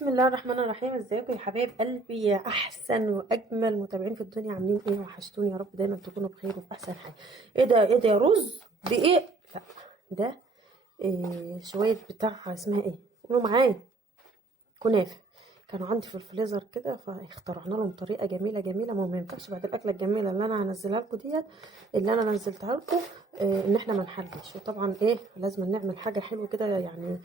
بسم الله الرحمن الرحيم. ازيكم يا حبايب قلبي يا احسن واجمل متابعين في الدنيا؟ عاملين ايه؟ وحشتوني، يا رب دايما تكونوا بخير وفي احسن حال. ايه ده يا رز بايه؟ لا، ده إيه؟ شويه بتاع اسمها ايه، قولوا معايا، كنافه. كانوا عندي في الفريزر كده، فاخترعنا لهم طريقه جميله جميله. ما ينفعش بعد الاكله الجميله اللي انا هنزلها لكم ديت، اللي انا نزلتها لكم، ان احنا ما نحلش. وطبعا ايه، لازم نعمل حاجه حلوه كده يعني،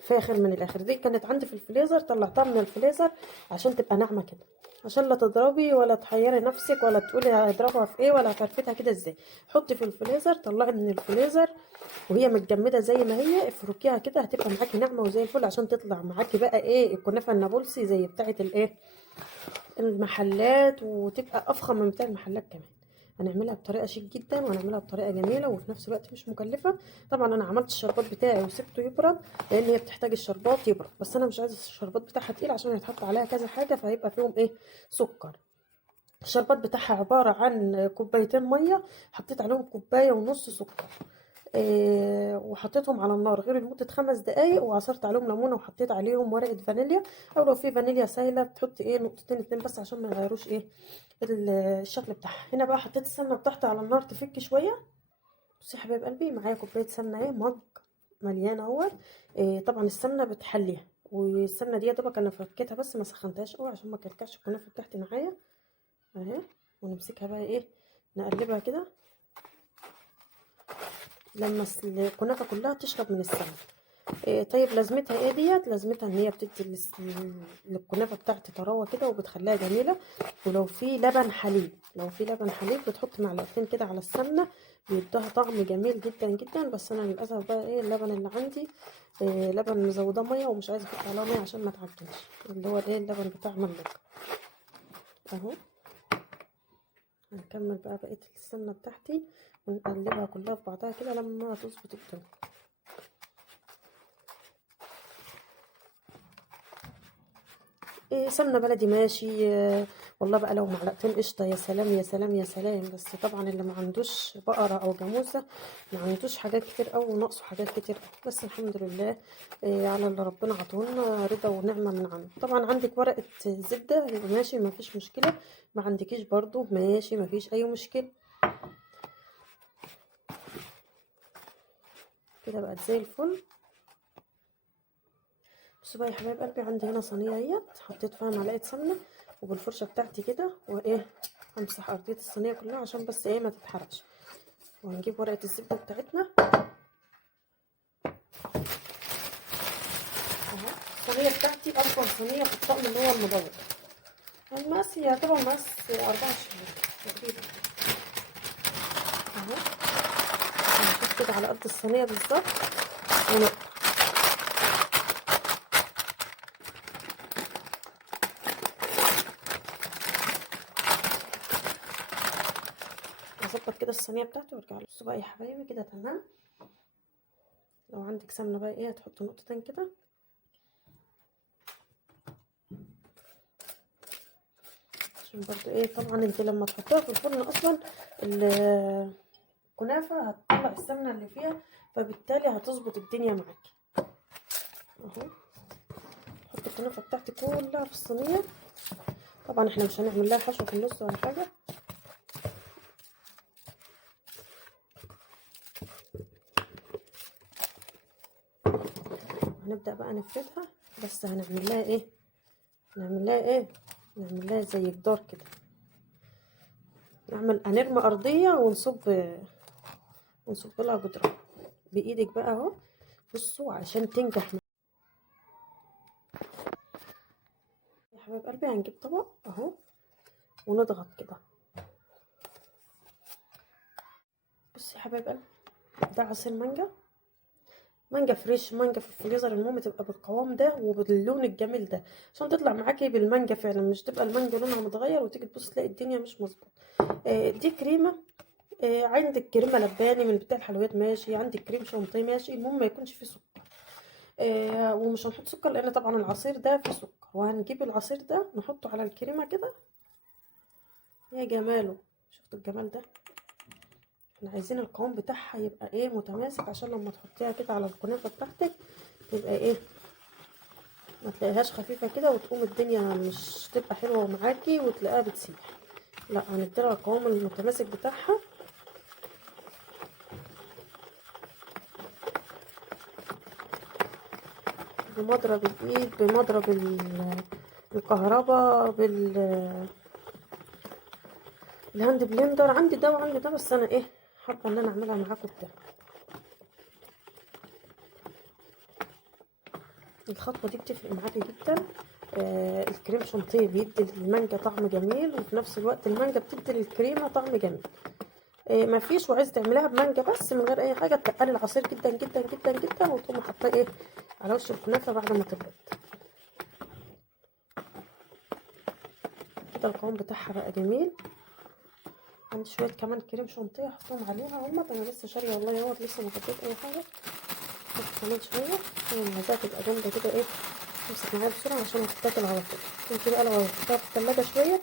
فاخر من الاخر. دي كانت عندي في الفريزر، طلعتها من الفريزر عشان تبقى ناعمه كده، عشان لا تضربي ولا تحيري نفسك ولا تقولي هضربها في ايه ولا هفرفتها كده ازاي. حطي في الفريزر، طلعي من الفريزر وهي متجمده زي ما هي، افركيها كده هتبقى معاكي ناعمه وزي الفل، عشان تطلع معاكي بقى ايه، الكنافه النابلسي زي بتاعه الايه، المحلات، وتبقى افخم من بتاع المحلات كمان. هنعملها بطريقه شيك جدا، وهنعملها بطريقه جميله وفي نفس الوقت مش مكلفه. طبعا انا عملت الشربات بتاعي وسبته يبرد، لان هي بتحتاج الشربات يبرد، بس انا مش عايزه الشربات بتاعها تقيل عشان هيتحط عليها كذا حاجه فهيبقى فيهم ايه، سكر. الشربات بتاعها عباره عن كوبايتين ميه، حطيت عليهم كوبايه ونص سكر، وحطيتهم على النار غير لمدة 5 دقايق، وعصرت عليهم ليمونة وحطيت عليهم ورقة فانيليا، او لو في فانيليا سايلة بتحطي ايه، نقطتين اتنين بس عشان ما يغيروش ايه الشكل بتاعها. هنا بقى حطيت السمنة بتاعتي على النار تفك شوية. بصي يا حبايب قلبي، معايا كوباية سمنة اهي، مج مليان اهوت. طبعا السمنة بتحليها، والسمنة دي يا دوبك انا فكيتها بس ما سخنتهاش قوي عشان ما كلكعش الكنافة بتاعتي معايا اهي. ونمسكها بقى ايه، نقلبها كده لما الكنافة كلها تشرب من السمنة. طيب لازمتها ايه ديت؟ لازمتها ان هي بتدي للكنافه بتاعتي طراوه كده وبتخليها جميله. ولو في لبن حليب، لو في لبن حليب بتحط معلقتين كده على السمنه، بيدوها طعم جميل جدا جدا. بس انا للاسف بقى ايه، اللبن اللي عندي لبن مزوده ميه، ومش عايزه احط عليها ميه عشان ما تعجنش، اللي هو ايه، اللبن بتاع ملوك اهو. هنكمل بقى بقيه السمنه بتاعتي ونقلبها كلها في بعضها كده لما تظبط الدنيا. سمنة بلدي ماشي. والله بقى لو معلقتين قشطة يا سلام يا سلام يا سلام. بس طبعا اللي ما عندوش بقرة أو جاموسة ما عندوش حاجات كتير أوي وناقصه حاجات كتير أوي. بس الحمد لله على اللي ربنا عطولنا رضا ونعمة من عنده. طبعا عندك ورقة زبدة يبقى ماشي، ما فيش مشكلة. ما عندكيش برضو ماشي، ما فيش أي مشكلة. كده بقت زي الفل. بصوا بقى يا حبايب قلبي، عندي هنا صينيه اهيت، حطيت فيها معلقه سمنه، وبالفرشه بتاعتي كده وايه، همسح ارضيه الصينيه كلها عشان بس ايه ما تتحرقش. وهنجيب ورقه الزبده بتاعتنا اهو. الصينيه بتاعتي اكبر صينيه في الطقم اللي هو المدور. المقاس يعتبر مقاس 24 تقريبا اهو. هنحط كده على قد الصينيه بالظبط ونقطع. اظبط كده الصينيه بتاعتي وارجع له. بصوا بقى يا حبايبي كده تمام. لو عندك سمنه بقى ايه، هتحط نقطتين كده عشان برضو ايه، طبعا انت لما تحطيها في الفرن اصلا الكنافه هتطلع السمنه اللي فيها، فبالتالي هتظبط الدنيا معاكي اهو. حط الكنافه بتاعتي كلها في الصينيه. طبعا احنا مش هنعمل لها حشو في النص ولا حاجه. هنبدا بقى نفردها، بس هنعمل لها ايه، نعمل لها زي جدار كده. هنرمي ارضيه ونصب لها جدران بايدك بقى اهو. بصوا عشان تنجح يا حبايب قلبي، هنجيب طبق اهو ونضغط كده. بصي يا حبايب قلبي، ده عصير مانجا، مانجا فريش، مانجا في الفريزر. المهم تبقى بالقوام ده وباللون الجميل ده عشان تطلع معاكي بالمانجا فعلا، مش تبقى المانجا لونها متغير وتيجي تبص تلاقي الدنيا مش مظبوط. دي كريمه. عندك كريمه لباني من بتاع الحلويات ماشي، عندك كريم شانتيه ماشي، المهم ما يكونش فيه سكر. ومش هنحط سكر لان طبعا العصير ده فيه سكر. وهنجيب العصير ده نحطه على الكريمه كده، يا جماله. شفتوا الجمال ده؟ احنا عايزين القوام بتاعها يبقى ايه، متماسك، عشان لما تحطيها كده على الكنافه بتاعتك يبقى ايه، ما تلاقيهاش خفيفه كده وتقوم الدنيا مش تبقى حلوه معاكي وتلاقيها بتسيح. لا، هنديلها القوام المتماسك بتاعها. بمضرب الايد، بمضرب الكهرباء، الهاند بلندر. عندي ده وعندي ده، بس انا ايه حابه ان انا اعملها معاكم بده. الخطوه دي بتفرق معاكي جدا. الكريم شانتيه بيدي المانجا طعم جميل، وفي نفس الوقت المانجا بتدي للكريمه طعم جميل. مفيش، وعايز تعمليها بمانجا بس من غير اي حاجه، تقلي العصير جدا جدا جدا جدا، وتقومي حاطاه ايه على وش الكنافه بعد ما تبرد. كده القوام بتاعها بقى جميل. عندي شويه كمان كريم شانتيه احطهم عليها، هما انا لسه شاريه والله اهوت، لسه ما حطيت اي حاجه. احط كمان شويه عشان عايزاها تبقى جامده كده ايه، تمسك معايا بسرعه عشان هتتاكل على طول. انت بقى لو هتحطيها في التلاجة شويه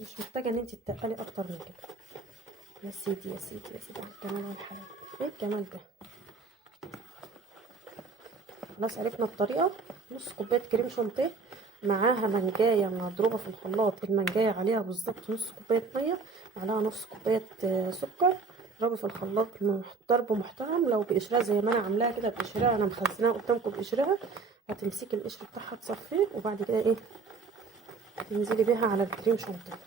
مش محتاجه ان انت تتقلي اكتر من كده. يا سيدي يا سيدي يا سيدي على الجمال والحلاوه. ايه الجمال ده! خلاص عرفنا الطريقه. نص كوبايه كريم شانتيه معاها منجايه مضروبه في الخلاط، المنجايه عليها بالظبط نص كوبايه ميه، عليها نص كوبايه سكر، اضربي في الخلاط ضرب محترم. لو بقشرها زي ما انا عاملاها كده بقشرها، انا مخزناها قدامكم بقشرها، هتمسكي القشر بتاعها تصفيه، وبعد كده ايه تنزلي بيها على الكريم شانتيه.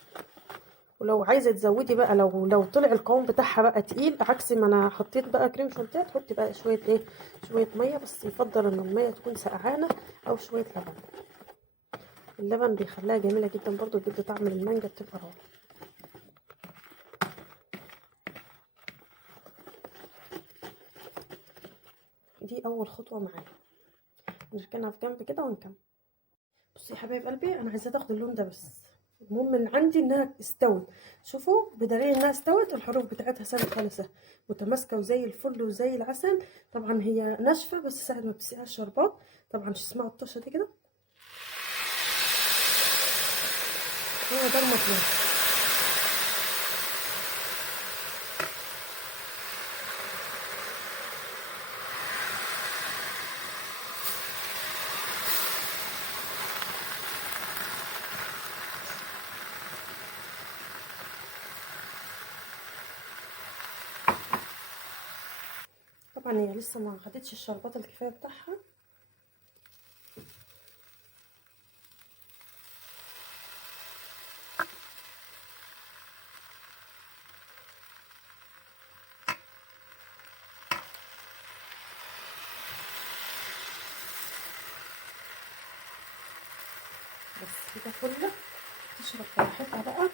ولو عايزه تزودي بقى، لو طلع القوام بتاعها بقى تقيل عكس ما انا حطيت بقى كريم شانتيه، تحطي بقى شويه ايه، شويه ميه، بس يفضل ان الميه تكون سقعانه، او شويه لبن. اللبن بيخليها جميله جدا برضو، بيدي طعم المانجا بتبقى روعه. دي اول خطوه معايا، نركنها في جنب كده ونكمل. بصي يا حبايب قلبي، انا عايزه تاخد اللون ده بس، المهم من عندي انها استوت. شوفوا بدليل انها استوت، الحروف بتاعتها سالت خالص متماسكه وزي الفل وزي العسل. طبعا هي ناشفه بس ساعه ما بتسقيها الشربات. طبعا مش اسمها الطشه دي كده، هو ده المطلوب. طبعا هي لسه ما خدتش الشربات الكفايه بتاعها. بس كده كله تشرب براحتها بقى.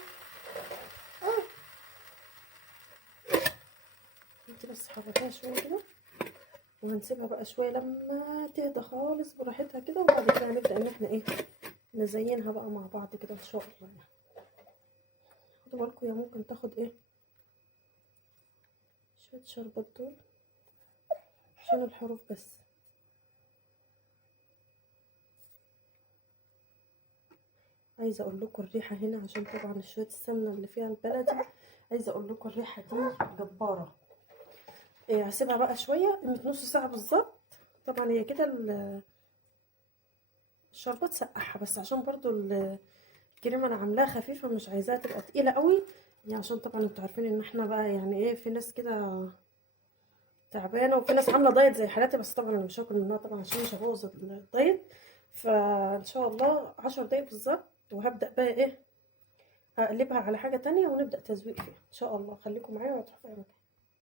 انت بس حركيها شويه كده، وهنسيبها بقى شويه لما تهدى خالص براحتها كده، وبعد كده هنبدا ان احنا ايه نزينها بقى مع بعض كده ان شاء الله. خدوا بالكم، هي ممكن تاخد ايه شويه شربات دول عشان الحروف بس. عايزه اقول لكم الريحه هنا، عشان طبعا شويه السمنه اللي فيها البلدي، عايزه اقول لكم الريحه دي جباره. هسيبها بقى شويه، قيمه نص ساعه بالظبط. طبعا هي كده الشربات سقعها، بس عشان برضو الكريمه انا عاملاها خفيفه، مش عايزاها تبقى تقيله قوي يعني، عشان طبعا انتوا عارفين ان احنا بقى يعني ايه، في ناس كده تعبانه، وفي ناس عامله دايت زي حالاتي، بس طبعا انا مش هاكل منها طبعا عشان مش هبوظ الدايت. فان شاء الله 10 دقايق بالظبط، وهبدا بقى ايه هقلبها على حاجه تانية، ونبدا تزويق فيها ان شاء الله. خليكم معايا وهتروحوا في أي مكان.